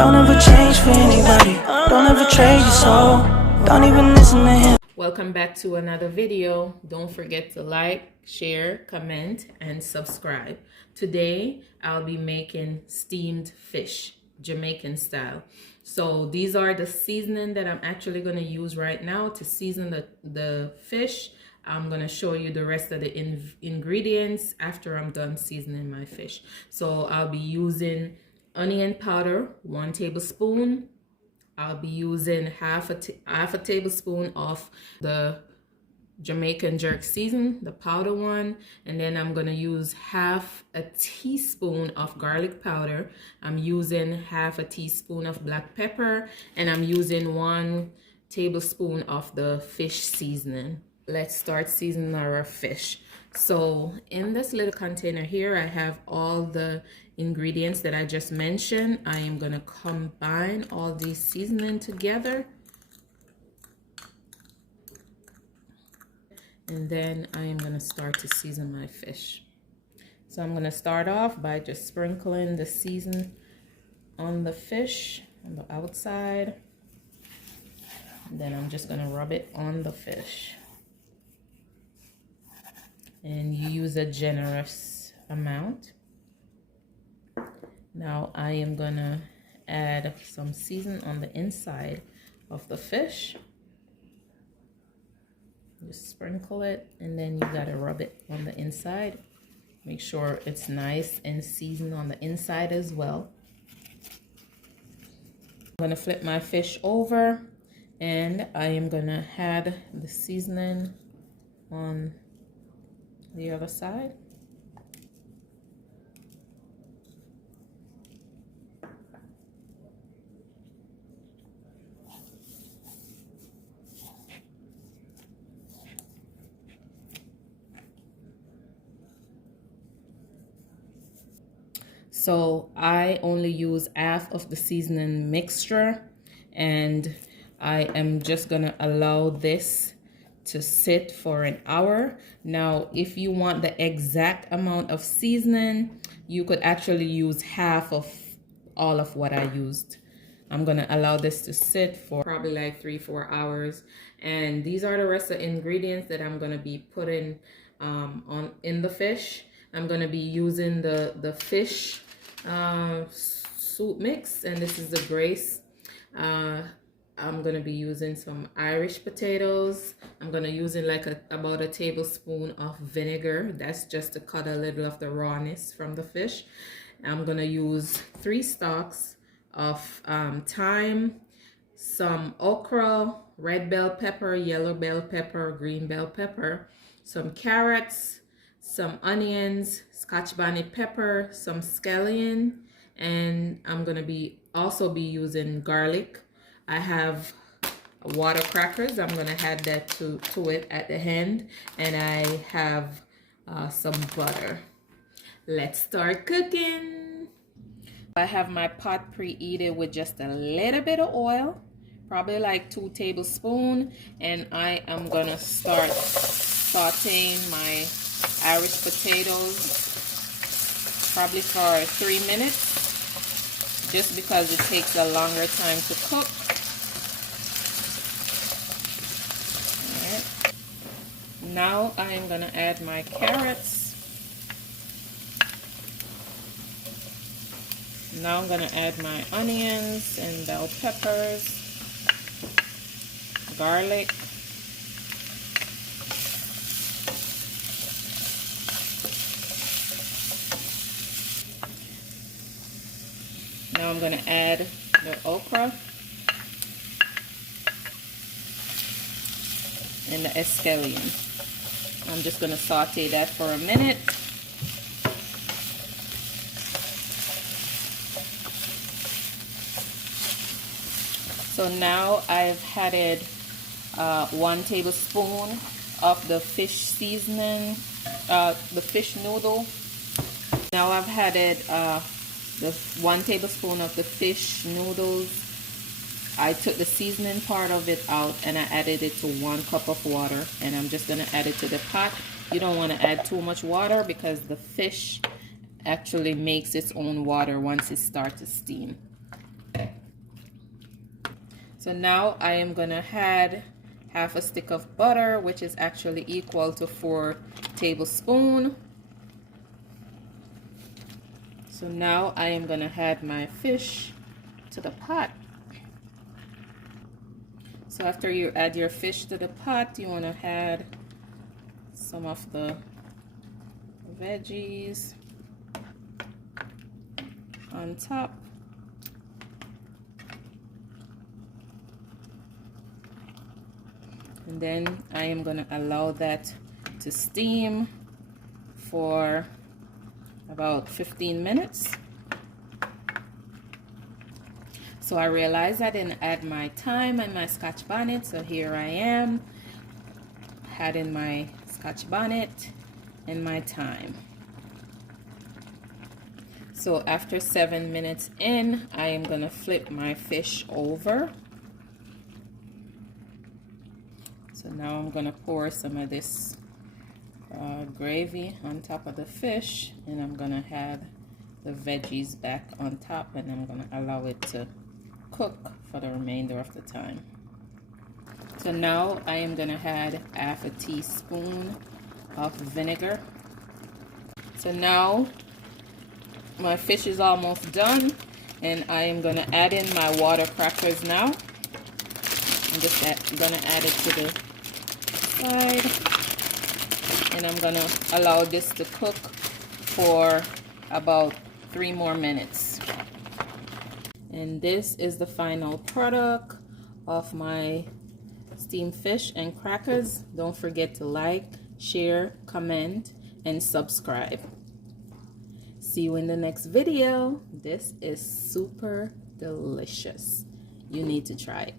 Don't ever change for anybody. Don't ever trade your soul. Don't even listen to him. Welcome back to another video. Don't forget to like, share, comment, and subscribe. Today, I'll be making steamed fish, Jamaican style. So these are the seasoning that I'm actually going to use right now to season the fish. I'm going to show you the rest of the ingredients after I'm done seasoning my fish. So I'll be using onion powder, 1 tablespoon. I'll be using half a tablespoon of the Jamaican jerk season, the powder one, and then I'm gonna use half a teaspoon of garlic powder. I'm using half a teaspoon of black pepper, and I'm using 1 tablespoon of the fish seasoning. Let's start seasoning our fish. So in this little container here, I have all the ingredients that I just mentioned. I am going to combine all these seasoning together. And then I am going to start to season my fish. So I'm going to start off by just sprinkling the season on the fish on the outside. And then I'm just going to rub it on the fish. And you use a generous amount. Now I am gonna add some season on the inside of the fish. Just sprinkle it, and then you gotta rub it on the inside. Make sure it's nice and seasoned on the inside as well. I'm gonna flip my fish over, and I am gonna add the seasoning on the other side. So I only use half of the seasoning mixture, and I am just gonna allow this to sit for an hour. Now, if you want the exact amount of seasoning, you could actually use half of all of what I used. I'm gonna allow this to sit for probably like 3-4 hours, and these are the rest of the ingredients that I'm gonna be putting in the fish. I'm gonna be using the fish soup mix, and this is the brace. I'm gonna be using some Irish potatoes. I'm gonna use like about a tablespoon of vinegar. That's just to cut a little of the rawness from the fish. I'm gonna use 3 stalks of thyme, some okra, red bell pepper, yellow bell pepper, green bell pepper, some carrots, some onions, scotch bonnet pepper, some scallion, and I'm gonna also be using garlic. I have water crackers. I'm gonna add that to it at the end, and I have some butter. Let's start cooking. I have my pot preheated with just a little bit of oil, probably like 2 tablespoons, and I am gonna start sauteing my Irish potatoes probably for 3 minutes, just because it takes a longer time to cook. Now I am going to add my carrots. Now I'm going to add my onions and bell peppers, garlic, now I'm going to add the okra and the scallion. I'm just going to saute that for a minute. So now I've added 1 tablespoon of the fish seasoning, the fish noodle. Now I've added the 1 tablespoon of the fish noodles. I took the seasoning part of it out and I added it to 1 cup of water, and I'm just going to add it to the pot. You don't want to add too much water because the fish actually makes its own water once it starts to steam. So now I am gonna add half a stick of butter, which is actually equal to 4 tablespoons. So now I am gonna add my fish to the pot. So after you add your fish to the pot, you wanna add some of the veggies on top. And then I am going to allow that to steam for about 15 minutes. So I realized I didn't add my thyme and my Scotch bonnet, so here I am adding my Scotch bonnet and my thyme. So after 7 minutes in, I am going to flip my fish over. So now I'm going to pour some of this gravy on top of the fish, and I'm going to add the veggies back on top, and I'm going to allow it to cook for the remainder of the time. So now I am going to add half a teaspoon of vinegar. So now my fish is almost done, and I am going to add in my water crackers now. I'm just going to add it to the side, and I'm going to allow this to cook for about 3 more minutes. And this is the final product of my steamed fish and crackers. Don't forget to like, share, comment, and subscribe. See you in the next video. This is super delicious. You need to try it.